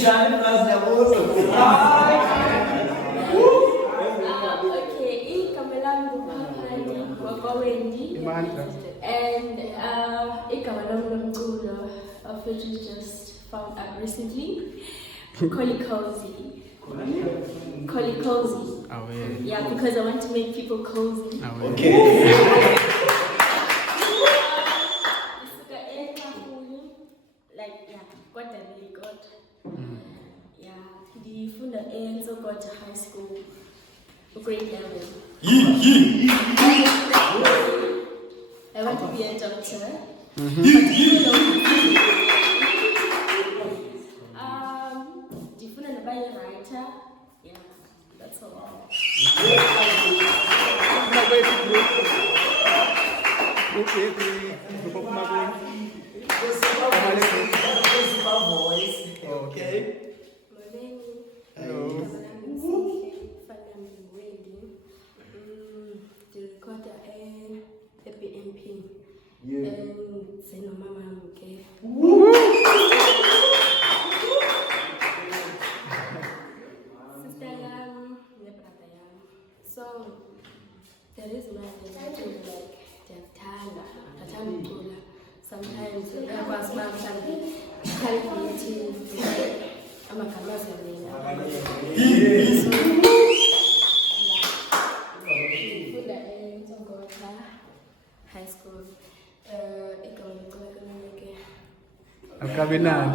Okay, igama lami nguPhaphani wakwaWendy. And igama lami lomculo, of which is just found out recently, Cozy. Yeah, because I want to make people cozy. Okay. Like, yeah, God I really got. Yeah, the funda so got to high school, grade level. I want to be a doctor. Different by a writer. Yeah, that's all. Okay. Hello. The recorder and the BMP. And say no mama, okay. Sister yam, the brother yam. So there is my like Jatanga. Sometimes there was mom something calculating. I'm a high school. Alcabinan.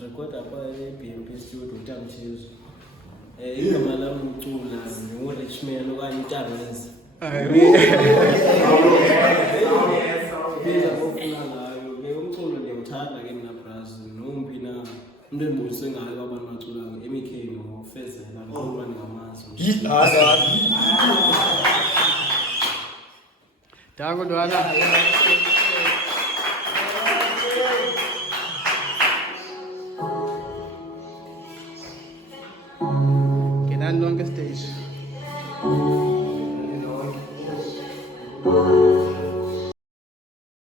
Recorder pale BMP studio utamchezo. Igama lami umcula ngiRichman okanye uTareza. Biza ngokufuna ngayo. Ke umculo ngiyawuthanda ke mina brass nompi na umuntu engibonise ngayo abantu bacula ngeMK ngofezela ngokuba ngamazi. Dango Dwana. Kenan on the stage.